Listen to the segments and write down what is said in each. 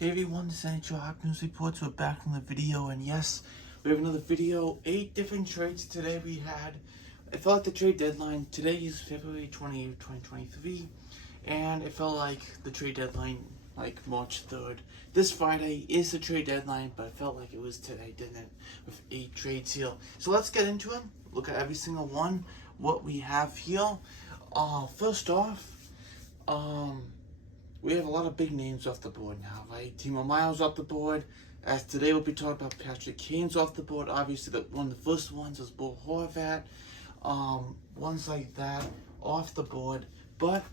Hey everyone, this is NHL Hot News Reports. We're back from the video, and yes, we have another video. 8 different trades today we had. It felt like the trade deadline. Today is February 28th, 2023, and it felt like the trade deadline, like March 3rd. This Friday is the trade deadline, but it felt like it was today, didn't it? With 8 trades here. So let's get into them. Look at every single one, what we have here. First off, we have a lot of big names off the board now, right? Timo Miles off the board. As today we'll be talking about Patrick Kane's off the board. Obviously, one of the first ones was Bo Horvat. Ones like that off the board. But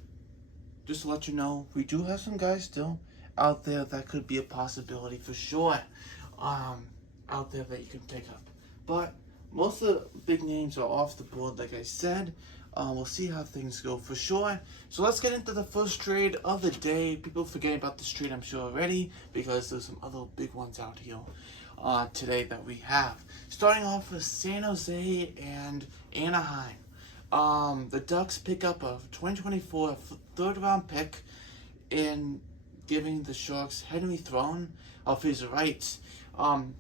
just to let you know, we do have some guys still out there that could be a possibility for sure. Out there that you can pick up. But most of the big names are off the board, like I said. We'll see how things go for sure. So let's get into the first trade of the day. People forget about this trade, I'm sure, already, because there's some other big ones out here today that we have. Starting off with San Jose and Anaheim. The Ducks pick up a 2024 third-round pick in giving the Sharks Henry Throne off his rights.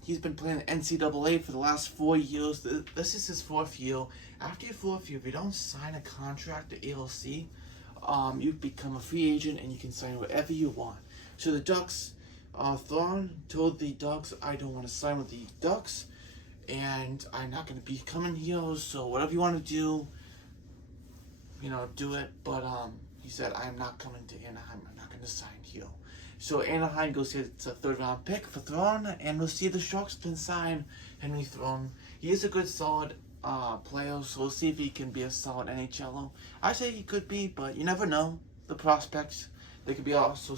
He's been playing the NCAA for the last 4 years. This is his 4th year. After your 4th year, if you don't sign a contract to ALC, you become a free agent and you can sign whatever you want. So the Ducks, Thorne told the Ducks, I don't want to sign with the Ducks, and I'm not going to be coming here, so whatever you want to do, do it. But he said, I'm not coming to Anaheim. I'm not going to sign here. So Anaheim goes here. It's a third-round pick for Throne, and we'll see if the Sharks can sign Henry Throne. He is a good, solid player, so we'll see if he can be a solid NHLer. I say he could be, but you never know. The prospects, they could be also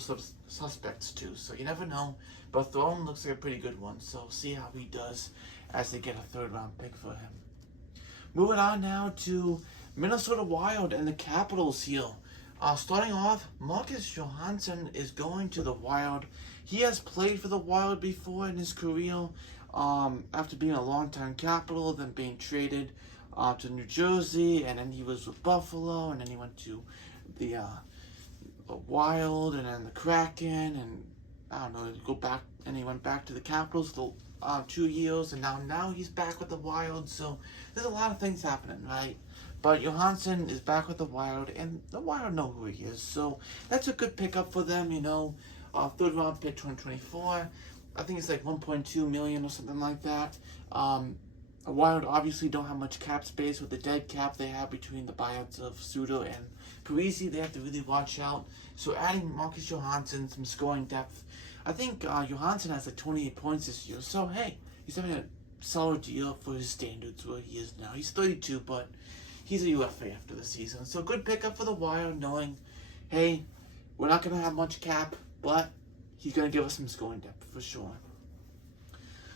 suspects too, so you never know. But Throne looks like a pretty good one, so we'll see how he does as they get a third-round pick for him. Moving on now to Minnesota Wild and the Capitals here. Starting off, Marcus Johansson is going to the Wild. He has played for the Wild before in his career, after being a long-time Capital, then being traded to New Jersey, and then he was with Buffalo, and then he went to the Wild, and then the Kraken, and I don't know, go back, and he went back to the Capitals for 2 years, and now he's back with the Wild. So there's a lot of things happening, right? But Johansson is back with the Wild, and the Wild know who he is. So that's a good pickup for them, third round pick 2024. I think it's like 1.2 million or something like that. The Wild obviously don't have much cap space with the dead cap they have between the buyouts of Suter and Parisi. They have to really watch out. So adding Marcus Johansson, some scoring depth. I think Johansson has like 28 points this year. So hey, he's having a solid year for his standards where he is now. He's 32, but he's a UFA after the season. So good pickup for the Wild, knowing, hey, we're not going to have much cap, but he's going to give us some scoring depth for sure.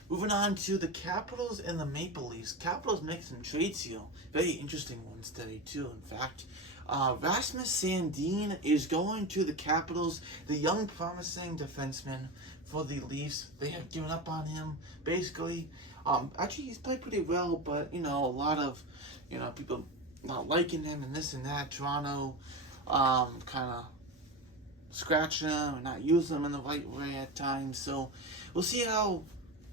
Moving on to the Capitals and the Maple Leafs. Capitals make some trades here. Very interesting ones today, too, in fact. Rasmus Sandin is going to the Capitals, the young, promising defenseman for the Leafs. They have given up on him, basically. Actually, he's played pretty well, but, a lot of, people not liking him and this and that. Toronto kind of scratching him and not using him in the right way at times. So we'll see how,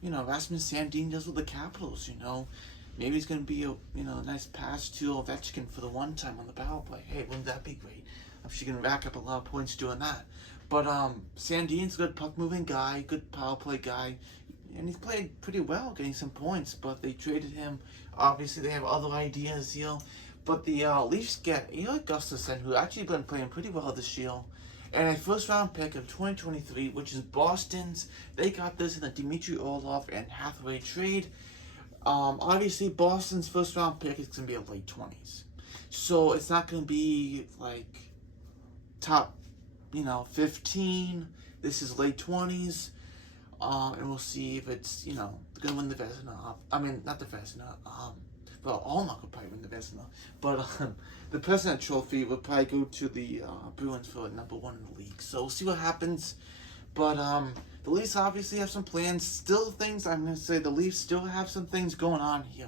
Rasmus Sandin does with the Capitals, Maybe he's going to be a nice pass to Ovechkin for the one time on the power play. Hey, wouldn't that be great? I'm sure he can rack up a lot of points doing that. But Sandin's a good puck-moving guy, good power play guy, and he's played pretty well, getting some points, but they traded him. Obviously, they have other ideas here. But the Leafs get Erik Gustafsson, who actually been playing pretty well this year, and a first-round pick of 2023, which is Boston's. They got this in the Dmitry Orlov and Hathaway trade. Obviously, Boston's first-round pick is going to be a late 20s. So it's not going to be like top, 15. This is late 20s. And we'll see if it's, going to win the Vezina. I mean, not the Vezina. Well, Allmark will probably win the Vezina. But the President Trophy will probably go to the Bruins for number 1 in the league. So we'll see what happens. But the Leafs obviously have some plans. Still things, I'm going to say the Leafs still have some things going on here.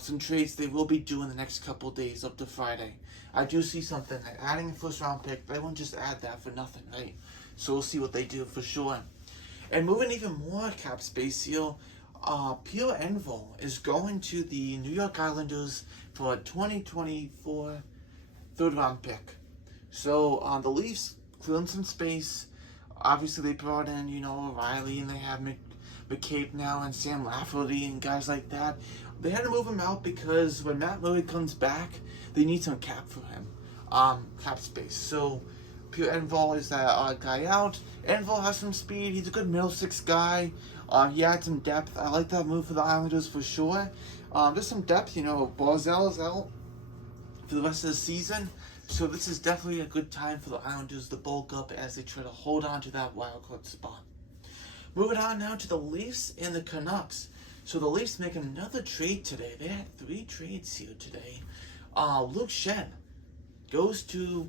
Some trades they will be doing the next couple days up to Friday. I do see something, like adding a first round pick. They won't just add that for nothing, right? So we'll see what they do for sure. And moving even more cap space here, Pierre Envol is going to the New York Islanders for a 2024 third round pick. So the Leafs clearing some space. Obviously they brought in, O'Reilly, and they have McCabe now and Sam Lafferty and guys like that. They had to move him out because when Matt Murray comes back, they need some cap for him, cap space. So Pierre Envol is that guy out. Envol has some speed. He's a good middle six guy. He adds some depth. I like that move for the Islanders for sure. There's some depth. Barzal is out for the rest of the season. So this is definitely a good time for the Islanders to bulk up as they try to hold on to that wildcard spot. Moving on now to the Leafs and the Canucks. So the Leafs make another trade today. They had 3 trades here today. Luke Schenn goes to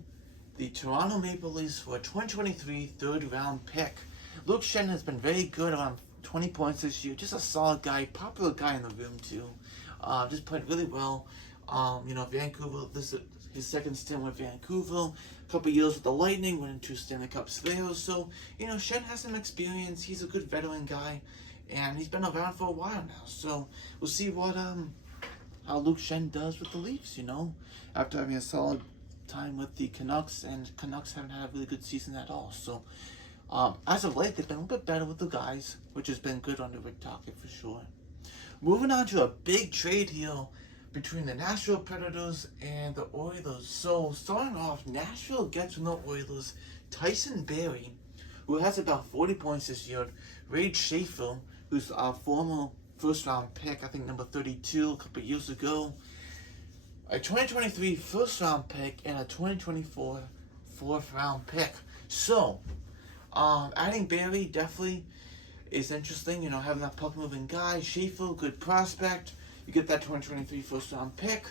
the Toronto Maple Leafs for a 2023 third round pick. Luke Schenn has been very good, around 20 points this year. Just a solid guy, popular guy in the room too. Just played really well. Vancouver, this is his second stint with Vancouver. A couple years with the Lightning, winning 2 Stanley Cups there. So, Schenn has some experience. He's a good veteran guy, and he's been around for a while now. So we'll see what how Luke Schenn does with the Leafs. After having a solid time with the Canucks, and Canucks haven't had a really good season at all. So as of late, they've been a little bit better with the guys, which has been good under Rick Tocchet for sure. Moving on to a big trade here between the Nashville Predators and the Oilers. So starting off, Nashville gets from the Oilers Tyson Barrie, who has about 40 points this year. Reid Schaefer, who's a former first round pick, I think number 32 a couple years ago. A 2023 first round pick and a 2024 fourth round pick. So adding Barrie definitely is interesting. Having that puck moving guy. Schaefer, good prospect. You get that 2023 first round pick.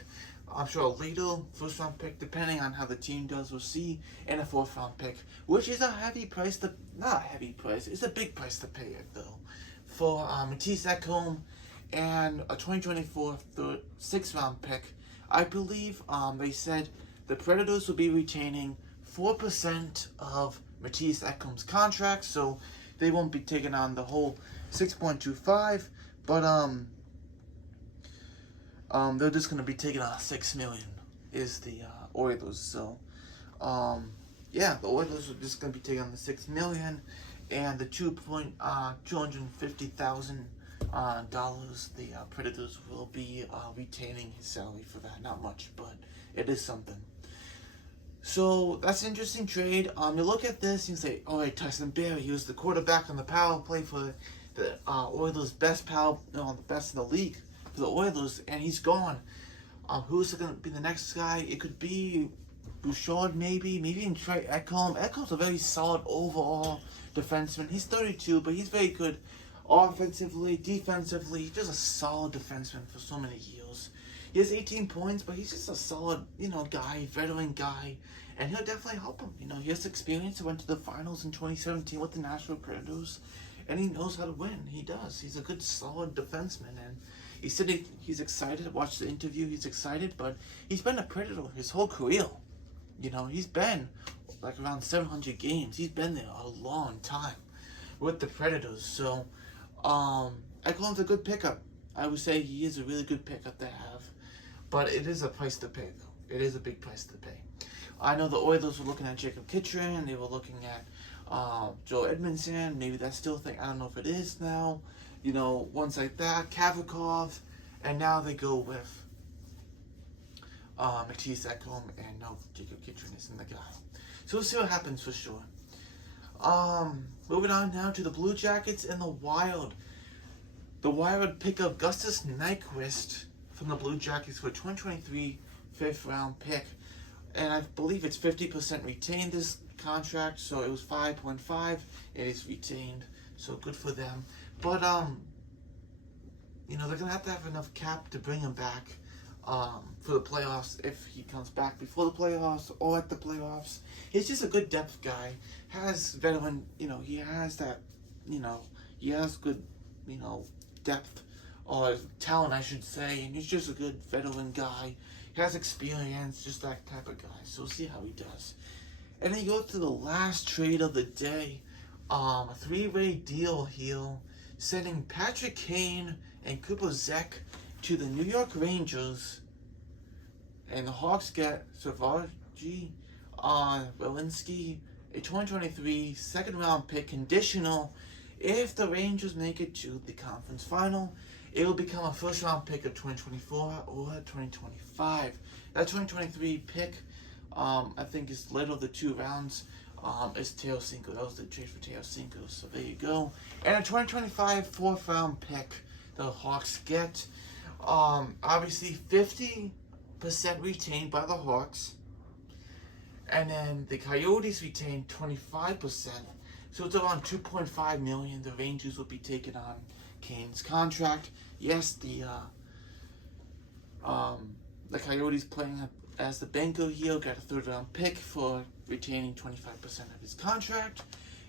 I'm sure a later first round pick, depending on how the team does, we'll see, and a fourth round pick, which is a heavy price to, not a heavy price, it's a big price to pay it though, for Matisse Ekholm and a 2024 sixth round pick. I believe they said the Predators will be retaining 4% of Matisse Ekholm's contract, so they won't be taking on the whole 6.25, but they're just going to be taking on $6 million is the Oilers. So, the Oilers are just going to be taking on the $6 million, and the $250,000 the Predators will be retaining his salary for that. Not much, but it is something. So that's an interesting trade. You look at this and you say, all right, Tyson Barrie, he was the quarterback on the power play for the Oilers, the best in the league for the Oilers, and he's gone. Who's going to be the next guy? It could be Bouchard, maybe even try Ekholm. Ekholm's a very solid overall defenseman. He's 32, but he's very good offensively, defensively. He's just a solid defenseman for so many years. He has 18 points, but he's just a solid, guy, veteran guy, and he'll definitely help him. He has experience. He went to the finals in 2017 with the Nashville Predators, and he knows how to win. He does. He's a good, solid defenseman, and he said he's excited. I watched the interview. He's excited, but he's been a Predator his whole career. He's been like around 700 games. He's been there a long time with the Predators. So, Ekholm's a good pickup. I would say he is a really good pickup to have, but it is a price to pay, though. It is a big price to pay. I know the Oilers were looking at Jacob Kitchen. They were looking at Joe Edmondson. Maybe that's still a thing. I don't know if it is now. Ones like that, Kavakov, and now they go with Matisse Ekholm, and now Jacob Kitchen isn't the guy. So we'll see what happens for sure. Moving on now to the Blue Jackets and the Wild. The Wild pick up Gustas Nyquist from the Blue Jackets for a 2023 fifth round pick, and I believe it's 50% retained this contract, so it was 5.5. It is retained, so good for them. But they're gonna have to have enough cap to bring him back for the playoffs if he comes back before the playoffs or at the playoffs. He's just a good depth guy. Has veteran, he has that, he has good, depth or talent, I should say, and he's just a good veteran guy. He has experience, just that type of guy. So we'll see how he does. And then you go to the last trade of the day. A three-way deal here, sending Patrick Kane and Cooper Zek to the New York Rangers. And the Hawks get Savaji, Walensky, a 2023 second-round pick conditional. If the Rangers make it to the conference final, it will become a first-round pick of 2024 or 2025. That 2023 pick, I think, is later of the 2 rounds. Is Teoscinco. That was the trade for Teoscinco. So there you go. And a 2025 4th-round pick the Hawks get. Obviously, 50% retained by the Hawks. And then the Coyotes retained 25%. So it's around $2.5 million. The Rangers will be taking on Kane's contract. Yes, the Coyotes playing as the banker here got a 3rd-round pick for retaining 25% of his contract.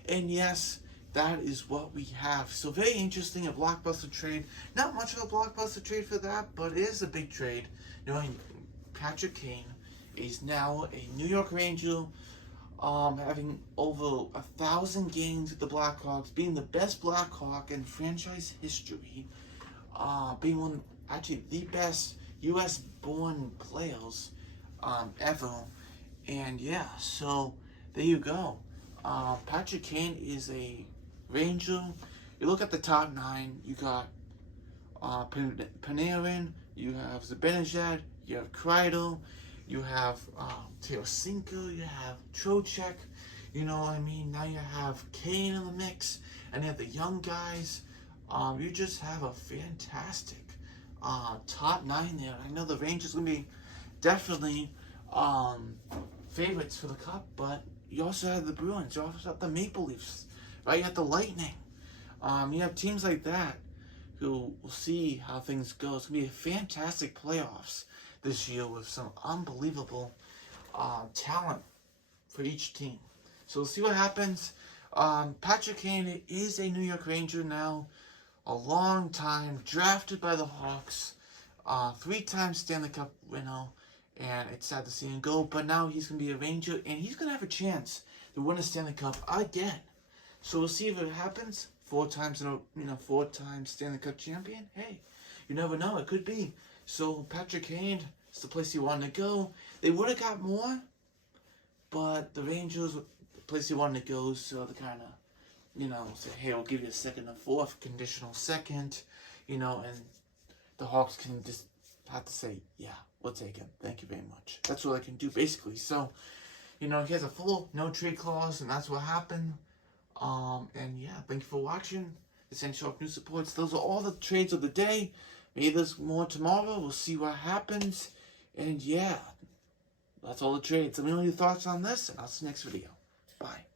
And yes, that is what we have. So very interesting, a blockbuster trade. Not much of a blockbuster trade for that, but it is a big trade. Knowing Patrick Kane is now a New York Ranger, having over 1,000 games with the Blackhawks, being the best Blackhawk in franchise history, being actually the best U.S.-born players ever. And yeah, so there you go. Patrick Kane is a Ranger. You look at the top 9, you got Panarin, you have Zibanejad, you have Kreider, you have Teoscinco, you have Trocheck, you know what I mean? Now you have Kane in the mix, and you have the young guys. You just have a fantastic top 9 there. I know the Rangers going to be definitely favorites for the Cup, but you also have the Bruins, you also have the Maple Leafs, right? You have the Lightning. You have teams like that who will see how things go. It's going to be a fantastic playoffs this year with some unbelievable talent for each team. So we'll see what happens. Patrick Kane is a New York Ranger now, a long time, drafted by the Hawks, 3-time Stanley Cup winner, and it's sad to see him go, but now he's going to be a Ranger, and he's going to have a chance to win a Stanley Cup again. So we'll see if it happens. 4 times in a 4-time Stanley Cup champion. Hey, you never know. It could be. So Patrick Kane is the place he wanted to go. They would have got more, but the Rangers, the place he wanted to go, so they kind of, say, hey, we'll give you a 2nd and 4th, conditional 2nd, and the Hawks can just have to say, yeah, we'll take him. Thank you very much. That's what I can do, basically. So, he has a full no-trade clause, and that's what happened. And yeah, thank you for watching. This ain't Sharp News Supports. Those are all the trades of the day. Maybe there's more tomorrow. We'll see what happens. And yeah, that's all the trades. Let me know your thoughts on this, and I'll see you next video. Bye.